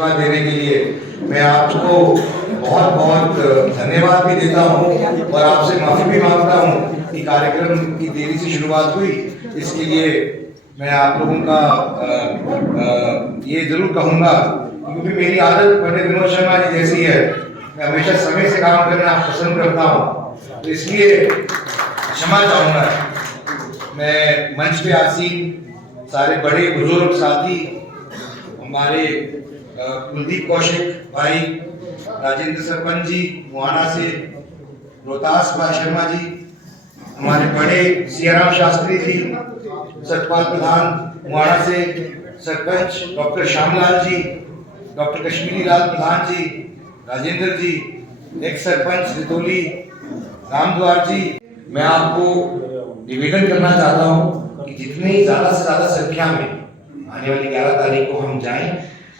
आशीर्वाद देने के लिए मैं आपको बहुत बहुत धन्यवाद भी देता हूँ और आपसे माफ़ी भी मांगता हूँ कि कार्यक्रम की देरी से शुरुआत हुई। इसके लिए मैं आप लोगों का ये जरूर कहूँगा, क्योंकि मेरी आदत पंडित विनोद शर्मा जी जैसी है, मैं हमेशा समय से काम करना पसंद करता हूँ, तो इसलिए क्षमा चाहूँगा। मैं मंच पे आसीन सारे बड़े बुजुर्ग साथी, हमारे कुलदीप कौशिक भाई, राजेंद्र सरपंच जी मुहाना से, रोहतास भाई शर्मा जी, हमारे बड़े सियाराम शास्त्री जी, सतपाल प्रधान मुहाना से, सरपंच डॉक्टर श्यामलाल जी, डॉक्टर कश्मीरी लाल प्रधान जी, राजेंद्र जी, एक्स सरपंच रितोली रामद्वार जी, मैं आपको निवेदन करना चाहता हूं कि जितनी ज़्यादा से ज़्यादा संख्या में आने वाली 11 तारीख को हम जाएं,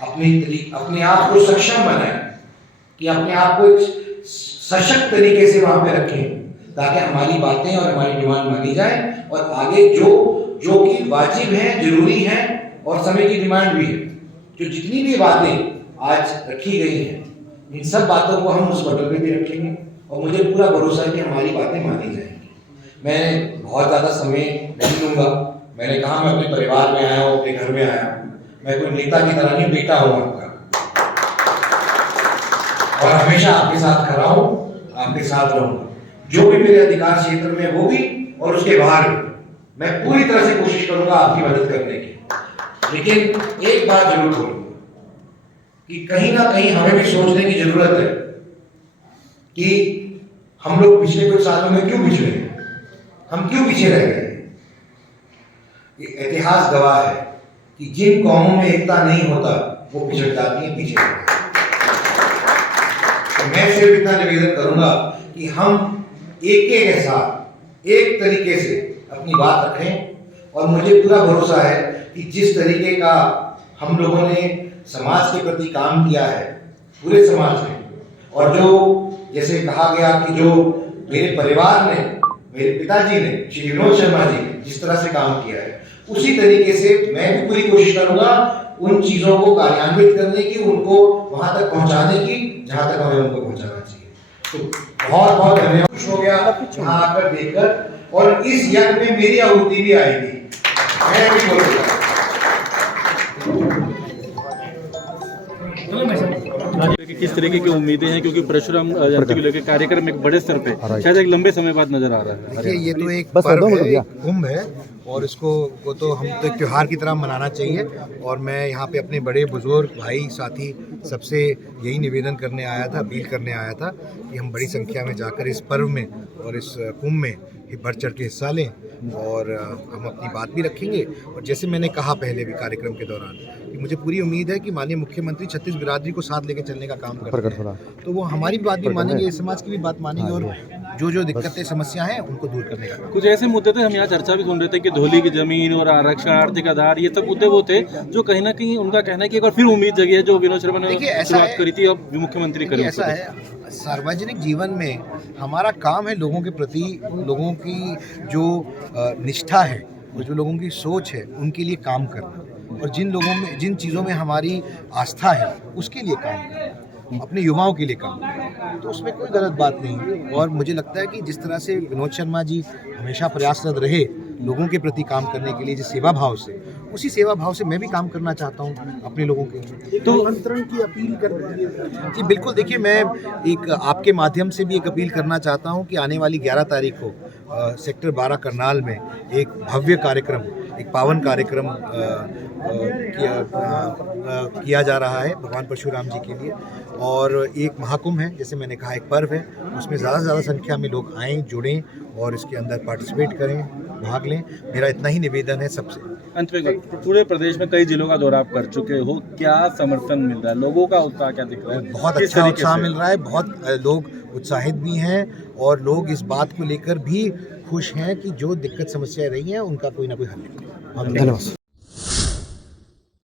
अपने आप को सक्षम बनाएं, कि अपने आप को एक सशक्त तरीके से वहां पे रखें, ताकि हमारी बातें और हमारी डिमांड मानी जाए और आगे जो कि वाजिब है, जरूरी है और समय की डिमांड भी है, जो जितनी भी बातें आज रखी गई हैं, इन सब बातों को हम उस बटन पे भी रखेंगे और मुझे पूरा भरोसा है कि हमारी बातें मानी जाएंगी। मैं बहुत ज़्यादा समय नहीं लूँगा। मैंने कहा मैं अपने परिवार में आया हूँ, अपने घर में आया हूँ, मैं कोई नेता की तरह नहीं, बेटा हूँ आपका और हमेशा आपके साथ खड़ा हूँ, आपके साथ रहूँगा। जो भी मेरे अधिकार क्षेत्र में वो भी और उसके बाहर भी मैं पूरी तरह से कोशिश करूँगा आपकी मदद करने की। लेकिन एक बात जरूर बोलूँगा कि कहीं ना कहीं हमें भी सोचने की जरूरत है कि हम लोग पिछले कुछ सालों में क्यों पिछड़े हैं, हम क्यों पीछे रह गए। इतिहास गवाह है कि जिन कौमों में एकता नहीं होता वो पिछड़ जाती है, पीछे रह जाती है। तो मैं सिर्फ इतना निवेदन करूंगा कि हम एक के साथ एक तरीके से अपनी बात रखें और मुझे पूरा भरोसा है कि जिस तरीके का हम लोगों ने समाज के प्रति काम किया है पूरे समाज में, और जो जैसे कहा गया कि जो मेरे परिवार ने, मेरे पिताजी ने, श्री विनोद शर्मा जी ने जिस तरह से काम किया है, उसी तरीके से मैं भी पूरी कोशिश करूंगा उन चीजों को कार्यान्वित करने की, उनको वहां तक पहुंचाने की जहां तक हमें उनको पहुंचाना चाहिए। तो बहुत बहुत धन्यवाद। खुश हो गया यहाँ आकर देखकर, और इस यज्ञ में मेरी आहुति भी आएगी, मैं भी बोलूंगा। किस तरीके की उम्मीदें हैं, क्योंकि परशुराम जयंती को लेकर कार्यक्रम एक बड़े स्तर पे शायद एक लंबे समय बाद नजर आ रहा है। देखिए, ये तो एक पर्व है, कुंभ है, और इसको तो हम तो त्योहार की तरह मनाना चाहिए। और मैं यहाँ पे अपने बड़े बुजुर्ग भाई साथी सबसे यही निवेदन करने आया था, अपील करने आया था कि हम बड़ी संख्या में जाकर इस पर्व में और इस कुंभ में बढ़ चढ़ के हिस्सा लें, और हम अपनी बात भी रखेंगे। और जैसे मैंने कहा पहले भी कार्यक्रम के दौरान कि मुझे पूरी उम्मीद है कि माननीय मुख्यमंत्री छत्तीस बिरादरी को साथ लेकर चलने का काम करते हैं, तो वो हमारी बात भी मानेंगे, समाज की भी बात मानेंगे, और जो दिक्कतें समस्या हैं उनको दूर करने का। कुछ ऐसे मुद्दे थे, हम यहाँ चर्चा भी सुन रहे थे कि धोली की जमीन और आरक्षण, आर्थिक आधार, ये सब मुद्दे वो थे जो कहीं ना कहीं उनका कहना है कि एक बार फिर उम्मीद जगी है जो विनोद शर्मा ने शुरुआत करी थी, अब मुख्यमंत्री करें। ऐसा है, सार्वजनिक जीवन में हमारा काम है लोगों के प्रति, लोगों की जो निष्ठा है और जो लोगों की सोच है उनके लिए काम करना, और जिन चीज़ों में हमारी आस्था है उसके लिए काम करना, अपने युवाओं के लिए काम करना, तो उसमें कोई गलत बात नहीं है। और मुझे लगता है कि जिस तरह से विनोद शर्मा जी हमेशा प्रयासरत रहे लोगों के प्रति काम करने के लिए, जिस सेवा भाव से, उसी सेवा भाव से मैं भी काम करना चाहता हूँ अपने लोगों के। तो आमंत्रण की अपील कर रहे हैं जी, बिल्कुल। देखिए, मैं एक आपके माध्यम से भी एक अपील करना चाहता हूँ कि आने वाली 11 तारीख को सेक्टर 12 करनाल में एक भव्य कार्यक्रम, एक पावन कार्यक्रम किया जा रहा है भगवान परशुराम जी के लिए, और एक महाकुंभ है, जैसे मैंने कहा, एक पर्व है, उसमें ज़्यादा से ज़्यादा संख्या में लोग आएँ, जुड़ें और इसके अंदर पार्टिसिपेट करें, भाग लें। मेरा इतना ही निवेदन है सबसे। अंत में, पूरे प्रदेश में कई जिलों का दौरा आप कर चुके हो, क्या समर्थन मिल रहा है, लोगों का उत्साह क्या दिख रहा है? बहुत अच्छा उत्साह मिल रहा है, बहुत लोग उत्साहित भी हैं, और लोग इस बात को लेकर भी खुश हैं कि जो दिक्कत समस्याएं रही हैं उनका कोई ना कोई हल निकले। धन्यवाद।